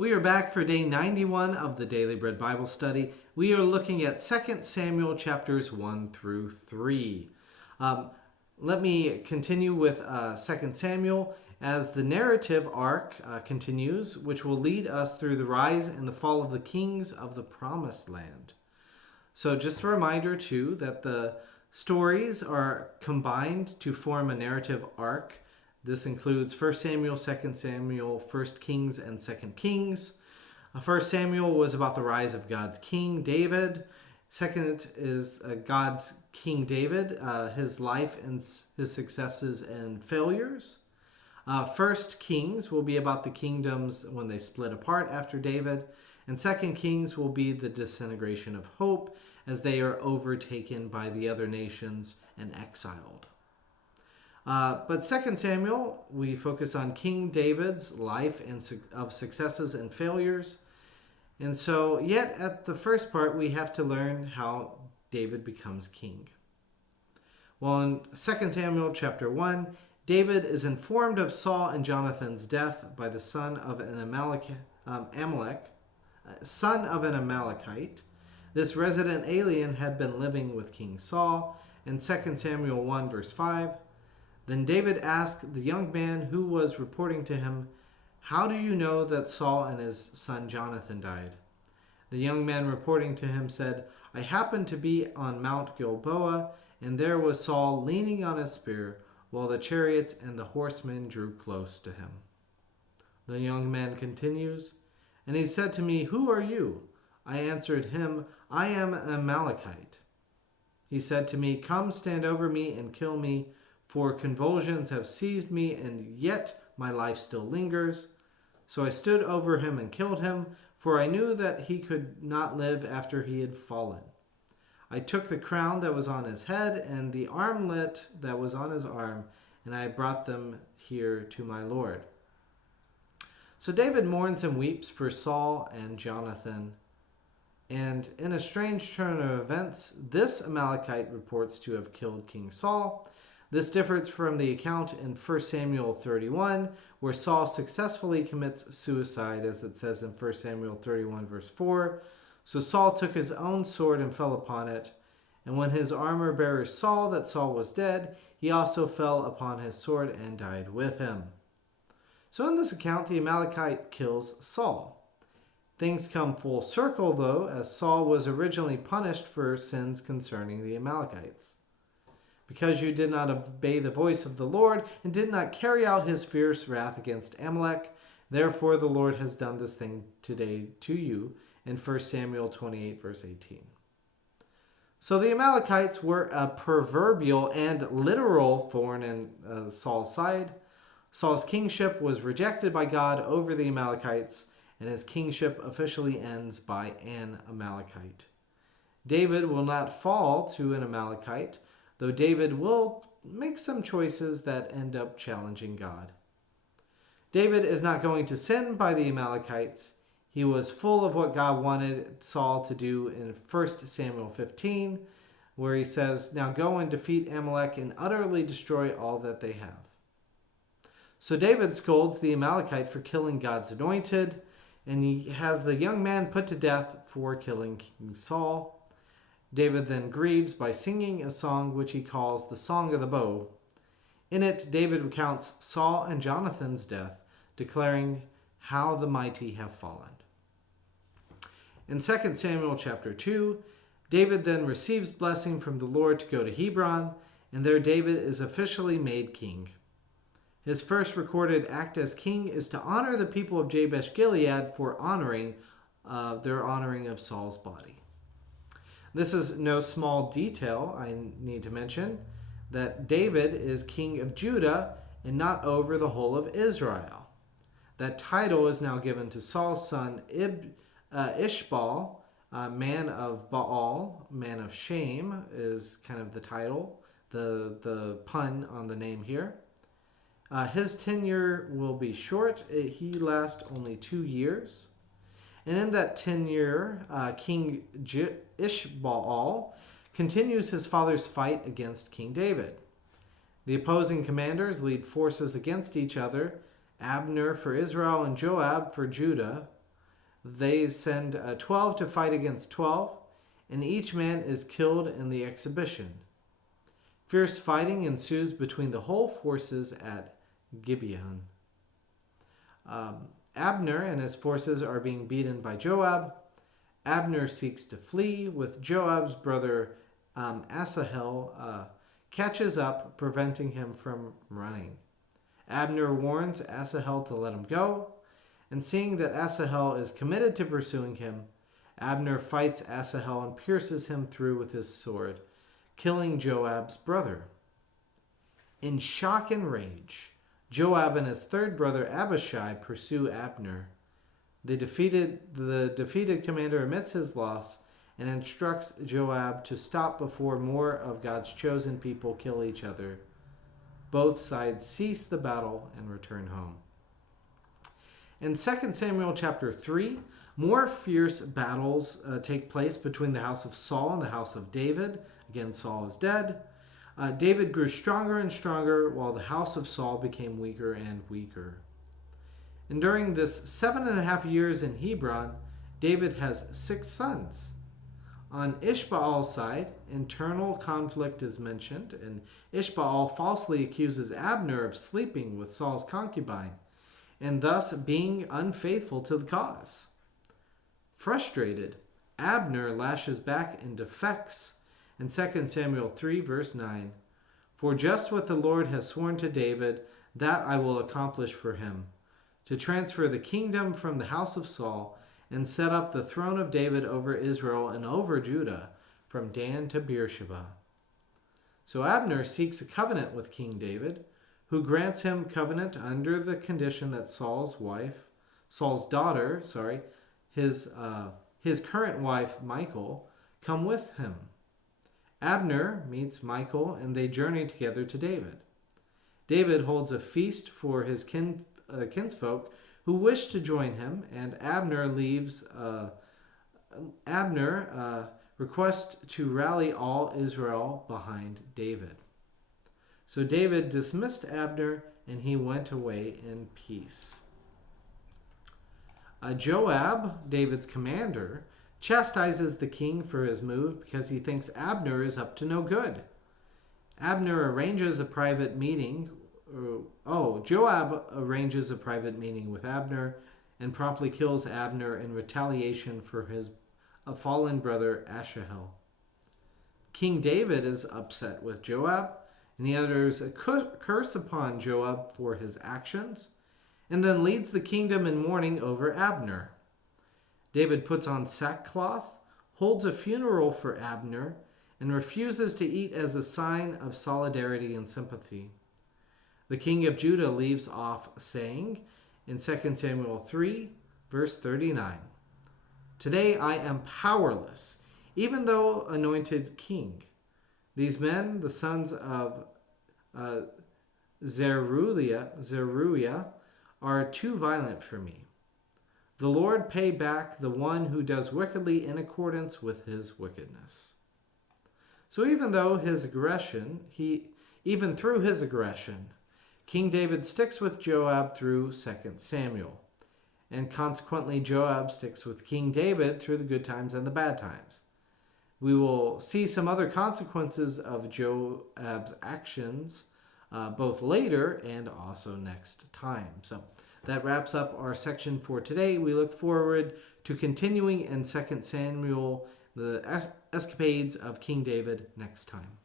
We are back for day 91 of the Daily Bread Bible Study. We are looking at 2 Samuel chapters 1 through 3. Let me continue with 2 Samuel as the narrative arc continues, which will lead us through the rise and the fall of the kings of the Promised Land. So just a reminder, too, that the stories are combined to form a narrative arc. This includes 1 Samuel, 2 Samuel, 1 Kings, and 2 Kings. 1 Samuel was about the rise of God's king, David. Second is God's King David, his life and his successes and failures. 1 Kings will be about the kingdoms when they split apart after David. And 2 Kings will be the disintegration of hope as they are overtaken by the other nations and exiled. But 2 Samuel, we focus on King David's life and of successes and failures. And so, yet at the first part, we have to learn how David becomes king. Well, in 2 Samuel chapter 1, David is informed of Saul and Jonathan's death by the son of an Amalekite. This resident alien had been living with King Saul. In 2 Samuel 1 verse 5, then David asked the young man who was reporting to him, "How do you know that Saul and his son Jonathan died?" The young man reporting to him said, "I happened to be on Mount Gilboa, and there was Saul leaning on his spear, while the chariots and the horsemen drew close to him." The young man continues, "And he said to me, 'Who are you?' I answered him, 'I am an Amalekite.' He said to me, 'Come, stand over me and kill me, for convulsions have seized me, and yet my life still lingers.' So I stood over him and killed him, for I knew that he could not live after he had fallen. I took the crown that was on his head and the armlet that was on his arm, and I brought them here to my Lord." So David mourns and weeps for Saul and Jonathan. And in a strange turn of events, this Amalekite reports to have killed King Saul. This differs from the account in 1 Samuel 31, where Saul successfully commits suicide, as it says in 1 Samuel 31, verse 4. So Saul took his own sword and fell upon it. And when his armor-bearer saw that Saul was dead, he also fell upon his sword and died with him. So in this account, the Amalekite kills Saul. Things come full circle, though, as Saul was originally punished for sins concerning the Amalekites. "Because you did not obey the voice of the Lord and did not carry out his fierce wrath against Amalek, therefore the Lord has done this thing today to you," in 1 Samuel 28, verse 18. So the Amalekites were a proverbial and literal thorn in Saul's side. Saul's kingship was rejected by God over the Amalekites, and his kingship officially ends by an Amalekite. David will not fall to an Amalekite, though David will make some choices that end up challenging God. David is not going to sin by the Amalekites. He was full of what God wanted Saul to do in 1 Samuel 15, where he says, "Now go and defeat Amalek and utterly destroy all that they have." So David scolds the Amalekite for killing God's anointed, and he has the young man put to death for killing King Saul. David then grieves by singing a song which he calls the Song of the Bow. In it, David recounts Saul and Jonathan's death, declaring how the mighty have fallen. In 2 Samuel chapter 2, David then receives blessing from the Lord to go to Hebron, and there David is officially made king. His first recorded act as king is to honor the people of Jabesh Gilead for their honoring of Saul's body. This is no small detail, I need to mention, that David is king of Judah and not over the whole of Israel. That title is now given to Saul's son Ishbaal, man of Baal, man of shame is kind of the title, the pun on the name here. His tenure will be short. He lasts only 2 years. And in that tenure, King Ishbaal continues his father's fight against King David. The opposing commanders lead forces against each other, Abner for Israel and Joab for Judah. They send 12 to fight against 12, and each man is killed in the exhibition. Fierce fighting ensues between the whole forces at Gibeon. Abner and his forces are being beaten by Joab. Abner seeks to flee, with Joab's brother Asahel catches up, preventing him from running. Abner warns Asahel to let him go, and seeing that Asahel is committed to pursuing him, Abner fights Asahel and pierces him through with his sword, killing Joab's brother. In shock and rage, Joab and his third brother Abishai pursue Abner. The defeated commander admits his loss and instructs Joab to stop before more of God's chosen people kill each other. Both sides cease the battle and return home. In 2 Samuel chapter 3, more fierce battles take place between the house of Saul and the house of David. Again, Saul is dead. David grew stronger and stronger, while the house of Saul became weaker and weaker. And during this 7.5 years in Hebron, David has 6 sons. On Ishbaal's side, internal conflict is mentioned, and Ishbaal falsely accuses Abner of sleeping with Saul's concubine, and thus being unfaithful to the cause. Frustrated, Abner lashes back and defects in 2 Samuel 3, verse 9. For just what the Lord has sworn to David, that I will accomplish for him, to transfer the kingdom from the house of Saul and set up the throne of David over Israel and over Judah, from Dan to Beersheba. So Abner seeks a covenant with King David, who grants him covenant under the condition that Saul's daughter, his current wife, Michal, come with him. Abner meets Michal, and they journey together to David. David holds a feast for his kinsfolk who wish to join him, and Abner requests to rally all Israel behind David. So David dismissed Abner, and he went away in peace. Joab, David's commander, chastises the king for his move because he thinks Abner is up to no good. Joab arranges a private meeting with Abner and promptly kills Abner in retaliation for his fallen brother Asahel. King David is upset with Joab, and he utters a curse upon Joab for his actions, and then leads the kingdom in mourning over Abner. David puts on sackcloth, holds a funeral for Abner, and refuses to eat as a sign of solidarity and sympathy. The king of Judah leaves off saying in 2 Samuel 3, verse 39, "Today I am powerless, even though anointed king. These men, the sons of Zeruiah, are too violent for me. The Lord pay back the one who does wickedly in accordance with his wickedness." So even through his aggression, King David sticks with Joab through 2 Samuel. And consequently, Joab sticks with King David through the good times and the bad times. We will see some other consequences of Joab's actions both later and also next time. So that wraps up our section for today. We look forward to continuing in 2 Samuel, the escapades of King David, next time.